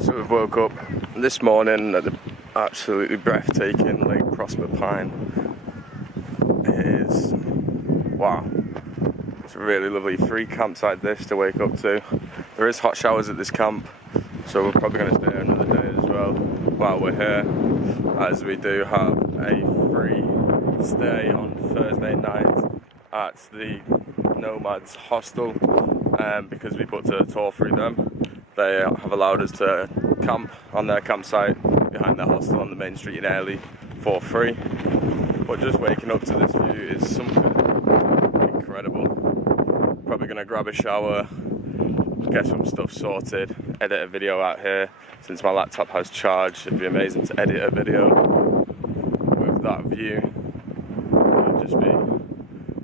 So we've woke up this morning at the absolutely breathtaking Lake Prosper Pine. It is, wow, it's a really lovely free campsite this to wake up to. There is hot showers at this camp, so we're probably going to stay another day as well while we're here, as we do have a free stay on Thursday night at the Nomads Hostel, because we booked a tour through them. They have allowed us to camp on their campsite behind their hostel on the main street in Airlie for free. But just waking up to this view is something incredible. Probably going to grab a shower, get some stuff sorted, edit a video out here. Since my laptop has charge, it'd be amazing to edit a video with that view. It would just be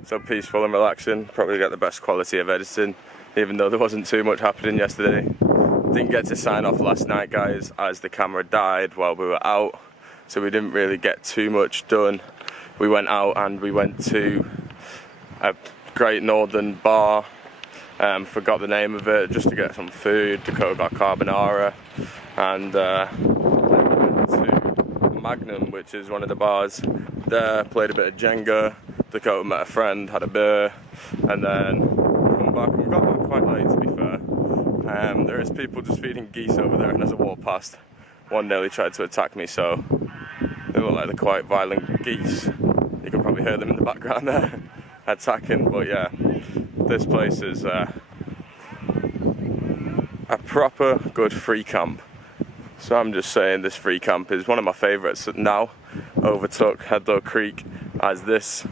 so peaceful and relaxing. Probably get the best quality of editing, even though there wasn't too much happening yesterday. Didn't get to sign off last night, guys, as the camera died while we were out, so we didn't really get too much done. We went out and we went to a great northern bar, forgot the name of it, just to get some food. Dakota got carbonara, and then we went to Magnum, which is one of the bars there, played a bit of Jenga. Dakota met a friend, had a beer, and then come back, and we got back quite late, to be fair. There is people just feeding geese over there, and as I walked past, one nearly tried to attack me, so they look like they're quite violent geese. You can probably hear them in the background there attacking. But yeah, this place is a proper good free camp. So I'm just saying, this free camp is one of my favourites now. Overtook Headlow Creek, as this,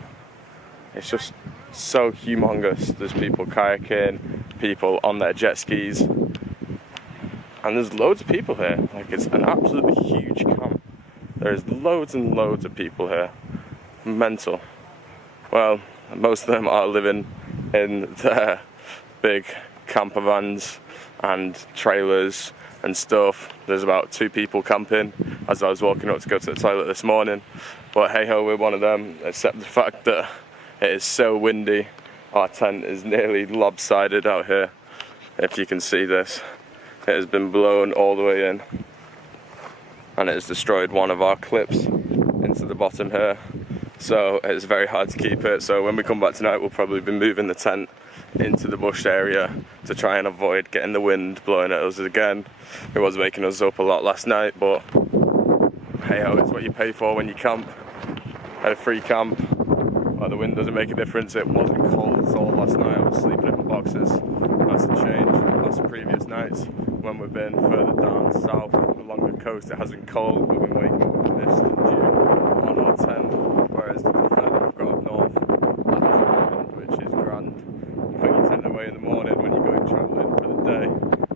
it's just so humongous. There's people kayaking, people on their jet skis, and there's loads of people here. Like, it's an absolutely huge camp. There's loads and loads of people here. Mental. Well, most of them are living in their big camper vans and trailers and stuff. There's about 2 people camping as I was walking up to go to the toilet this morning, but hey ho, we're one of them, except the fact that it is so windy. Our tent is nearly lopsided out here. If you can see this, it has been blown all the way in, and it has destroyed one of our clips into the bottom here, so it's very hard to keep it. So when we come back tonight, we'll probably be moving the tent into the bush area to try and avoid getting the wind blowing at us again. It was waking us up a lot last night, but hey ho, it's what you pay for when you camp at a free camp. Well, the wind doesn't make a difference. It wasn't cold at all last night. I was sleeping in my boxes. That's a change from lots of previous nights when we've been further down south along the coast. It hasn't been cold. We've been waking up with mist and dew on our tent, whereas the further we've got up north, that hasn't happened, which is grand. You put your tent away in the morning when you're going travelling for the day,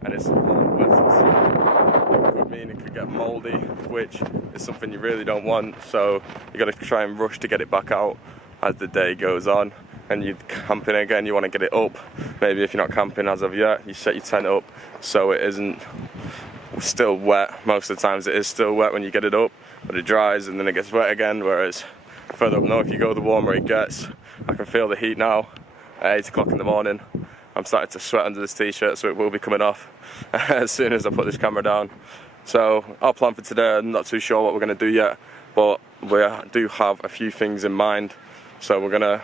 and it's all wet and snow. It could mean it could get mouldy, which is something you really don't want, so you got to try and rush to get it back out as the day goes on. And you're camping again, you want to get it up. Maybe if you're not camping as of yet, you set your tent up so it isn't still wet. Most of the times it is still wet when you get it up, but it dries and then it gets wet again, whereas further up north you go, the warmer it gets. I can feel the heat now at 8 o'clock in the morning. I'm starting to sweat under this t-shirt, so it will be coming off as soon as I put this camera down. So our plan for today, I'm not too sure what we're going to do yet, but we do have a few things in mind, so we're gonna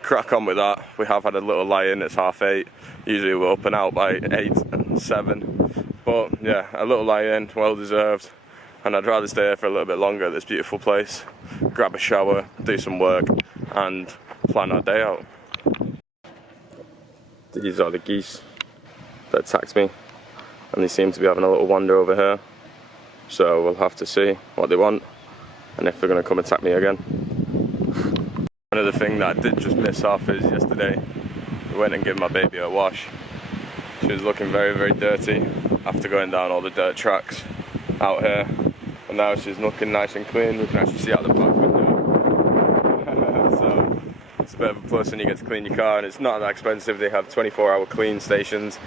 crack on with that. We have had a little lie-in. It's 8:30. Usually we're up and out by 8 and 7, but yeah, a little lie-in, well deserved, and I'd rather stay here for a little bit longer at this beautiful place, grab a shower, do some work, and plan our day out. These are the geese that attacked me, and they seem to be having a little wander over here, so we'll have to see what they want and if they're going to come attack me again. Another thing that I did just miss off is yesterday we went and gave my baby a wash. She was looking very, very dirty after going down all the dirt tracks out here, and now she's looking nice and clean. We can actually see out the back window. So it's a bit of a plus when you get to clean your car, and it's not that expensive. They have 24-hour clean stations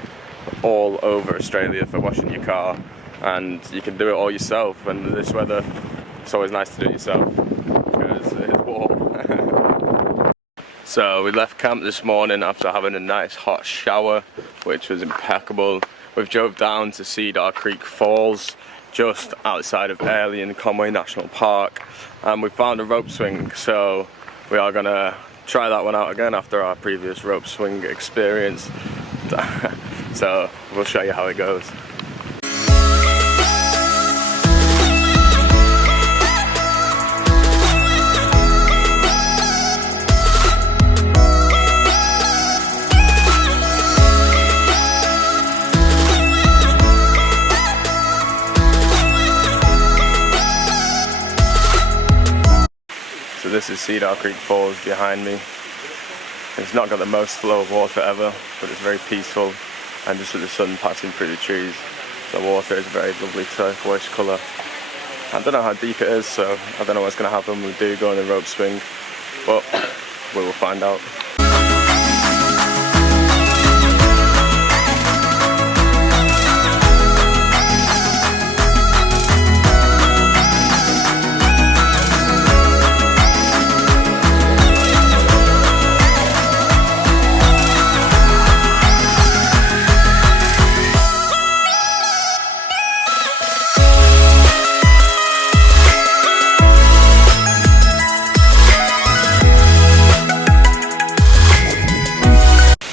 all over Australia for washing your car, and you can do it all yourself. And this weather, it's always nice to do it yourself because it's warm. So we left camp this morning after having a nice hot shower, which was impeccable. We've drove down to Cedar Creek Falls, just outside of Airlie in Conway National Park, and we found a rope swing, so we are gonna try that one out again after our previous rope swing experience. So we'll show you how it goes. So this is Cedar Creek Falls behind me. It's not got the most flow of water ever, but it's very peaceful, and just with the sun passing through the trees, the water is a very lovely turquoise colour. I don't know how deep it is, so I don't know what's going to happen when we do go on the rope swing, but we will find out.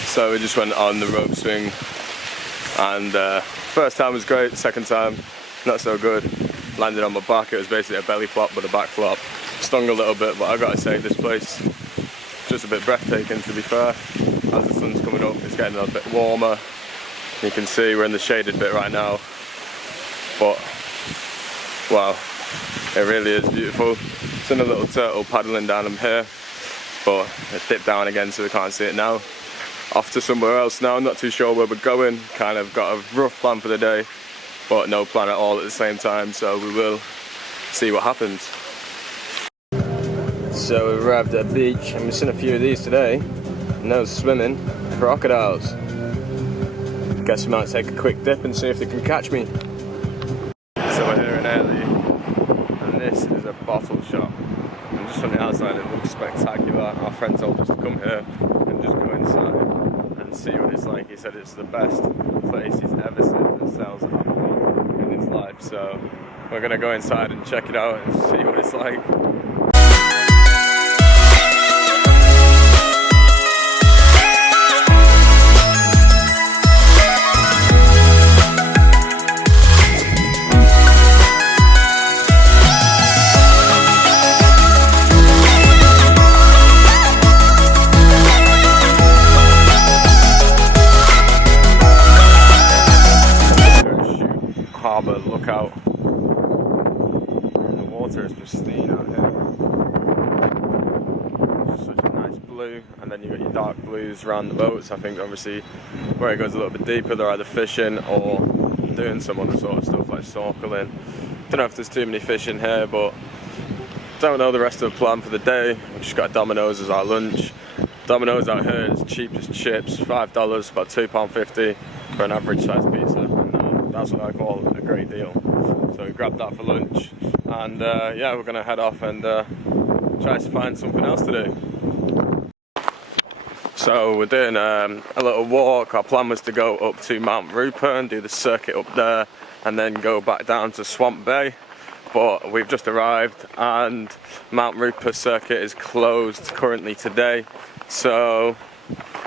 So we just went on the rope swing, and first time was great, second time not so good. Landed on my back, it was basically a belly flop but a back flop. Stung a little bit, but I gotta say this place just a bit breathtaking, to be fair. As the sun's coming up, it's getting a bit warmer. You can see we're in the shaded bit right now, but wow, it really is beautiful. Seen a little turtle paddling down here, but it dipped down again so we can't see it now. Off to somewhere else now, not too sure where we're going. Kind of got a rough plan for the day, but no plan at all at the same time, so we will see what happens. So we've arrived at a beach, and we've seen a few of these today. No swimming, crocodiles. Guess we might take a quick dip and see if they can catch me. So we're here in Airlie, and this is a bottle shop. And just from the outside it looks spectacular. Our friend told us to come here and just go inside and see what it's like. He said it's the best place he's ever seen that sells alcohol in his life. So we're gonna go inside and check it out and see what it's like. Harbour lookout. The water is pristine out here. Such a nice blue, and then you've got your dark blues around the boats. I think obviously where it goes a little bit deeper, they're either fishing or doing some other sort of stuff like snorkeling. Don't know if there's too many fish in here, but don't know the rest of the plan for the day. We've just got Domino's as our lunch. Domino's out here is cheap as chips, $5, about £2.50 for an average size pizza. That's what I call a great deal. So we grabbed that for lunch, and yeah, we're gonna head off and try to find something else to do. So we're doing a little walk. Our plan was to go up to Mount Rupert and do the circuit up there, and then go back down to Swamp Bay. But we've just arrived, and Mount Rupert circuit is closed currently today. So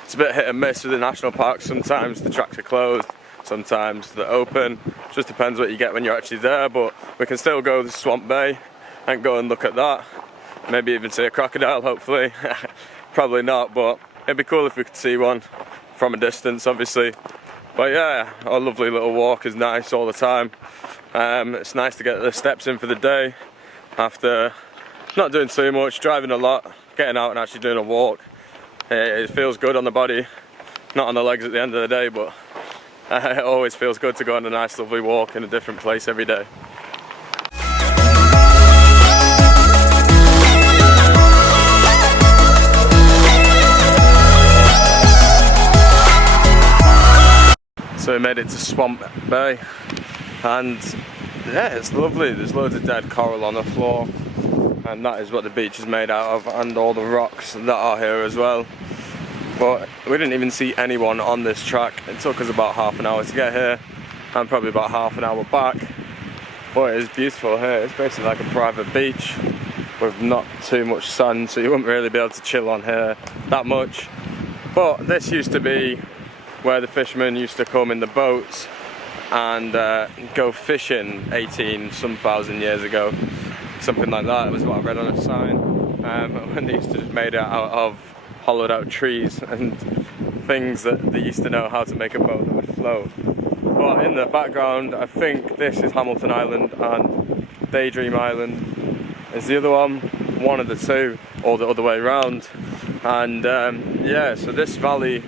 it's a bit hit and miss with the national park. Sometimes the tracks are closed, sometimes they're open. Just depends what you get when you're actually there, but we can still go to Swamp Bay and go and look at that. Maybe even see a crocodile, hopefully. Probably not, but it'd be cool if we could see one from a distance, obviously. But yeah, a lovely little walk is nice all the time. It's nice to get the steps in for the day after not doing too much, driving a lot, getting out and actually doing a walk. It feels good on the body, not on the legs at the end of the day, but it always feels good to go on a nice lovely walk in a different place every day. So we made it to Swamp Bay, and yeah, it's lovely. There's loads of dead coral on the floor, and that is what the beach is made out of, and all the rocks that are here as well. But we didn't even see anyone on this track. It took us about half an hour to get here and probably about half an hour back. But it is beautiful here. It's basically like a private beach with not too much sand, so you wouldn't really be able to chill on here that much. But this used to be where the fishermen used to come in the boats and go fishing 18-some thousand years ago. Something like that was what I read on a sign. When they used to just made it out of hollowed out trees and things that they used to know how to make a boat that would float. But in the background, I think this is Hamilton Island and Daydream Island is the other one of the two, or the other way around. And yeah, so this valley,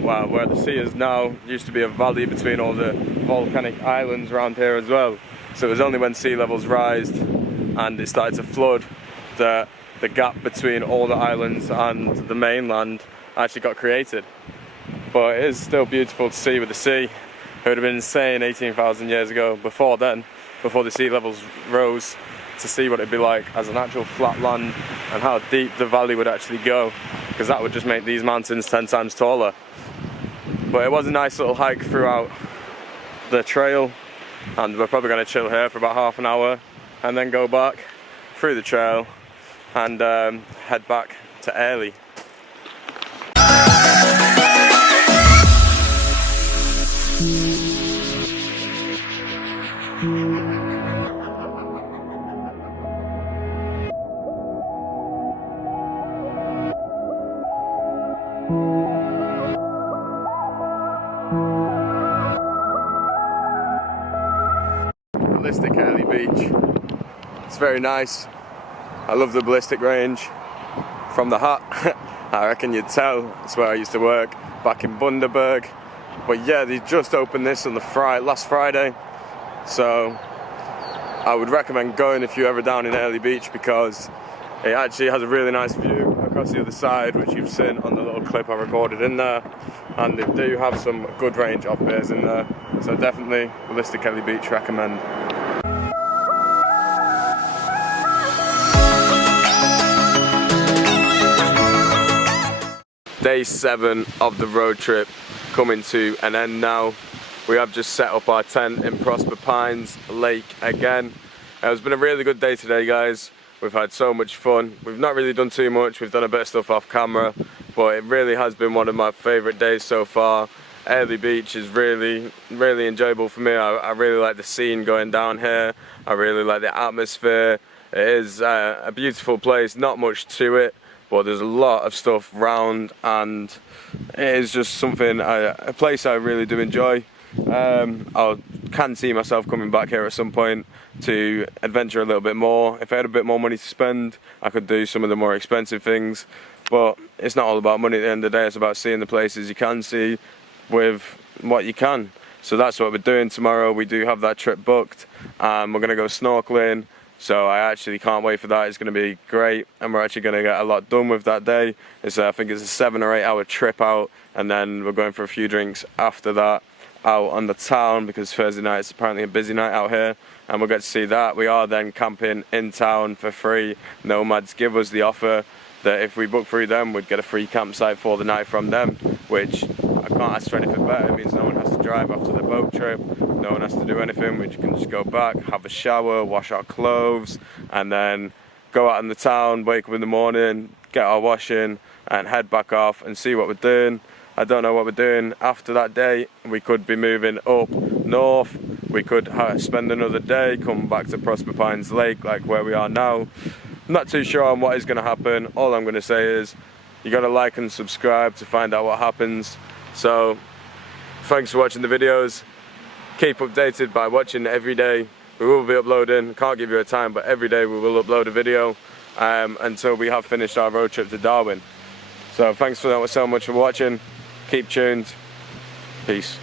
well, where the sea is now, used to be a valley between all the volcanic islands around here as well. So it was only when sea levels rised and it started to flood that the gap between all the islands and the mainland actually got created. But it is still beautiful to see with the sea. It would have been insane 18,000 years ago, before then, before the sea levels rose, to see what it'd be like as an actual flat land and how deep the valley would actually go, because that would just make these mountains 10 times taller. But it was a nice little hike throughout the trail, and we're probably going to chill here for about half an hour and then go back through the trail and head back to Airlie. Ballistic Airlie Beach. It's very nice. I love the ballistic range. From the hut, I reckon you'd tell it's where I used to work back in Bundaberg. But yeah, they just opened this on the last Friday, so I would recommend going if you're ever down in Airlie Beach, because it actually has a really nice view across the other side, which you've seen on the little clip I recorded in there, and they do have some good range of beers in there, so definitely Ballistic Airlie Beach recommend. Day 7 of the road trip coming to an end now. We have just set up our tent in Prosper Pines Lake again. It's been a really good day today, guys. We've had so much fun. We've not really done too much. We've done a bit of stuff off camera, but it really has been one of my favourite days so far. Airlie Beach is really enjoyable for me. I really like the scene going down here. I really like the atmosphere. It is a beautiful place, not much to it, but there's a lot of stuff round, and it is just something, a place I really do enjoy. I can see myself coming back here at some point to adventure a little bit more. If I had a bit more money to spend, I could do some of the more expensive things, but it's not all about money at the end of the day. It's about seeing the places you can see with what you can. So that's what we're doing tomorrow. We do have that trip booked, and we're going to go snorkeling. So I actually can't wait for that. It's going to be great, and we're actually going to get a lot done with that day. I think it's a 7 or 8 hour trip out, and then we're going for a few drinks after that out on the town, because Thursday night is apparently a busy night out here, and we'll get to see that. We are then camping in town for free. Nomads give us the offer that if we book through them, we'd get a free campsite for the night from them, which I can't ask for anything better. It means no one has to drive after the boat trip, no one has to do anything. We can just go back, have a shower, wash our clothes, and then go out in the town, wake up in the morning, get our washing, and head back off and see what we're doing. I don't know what we're doing after that day. We could be moving up north, we could spend another day, come back to Prosper Pines Lake like where we are now. I'm not too sure on what is going to happen. All I'm going to say is you got to like and subscribe to find out what happens. So thanks for watching the videos. Keep updated by watching every day. We will be uploading, can't give you a time, but every day we will upload a video until we have finished our road trip to Darwin. So thanks so much for watching. Keep tuned. Peace.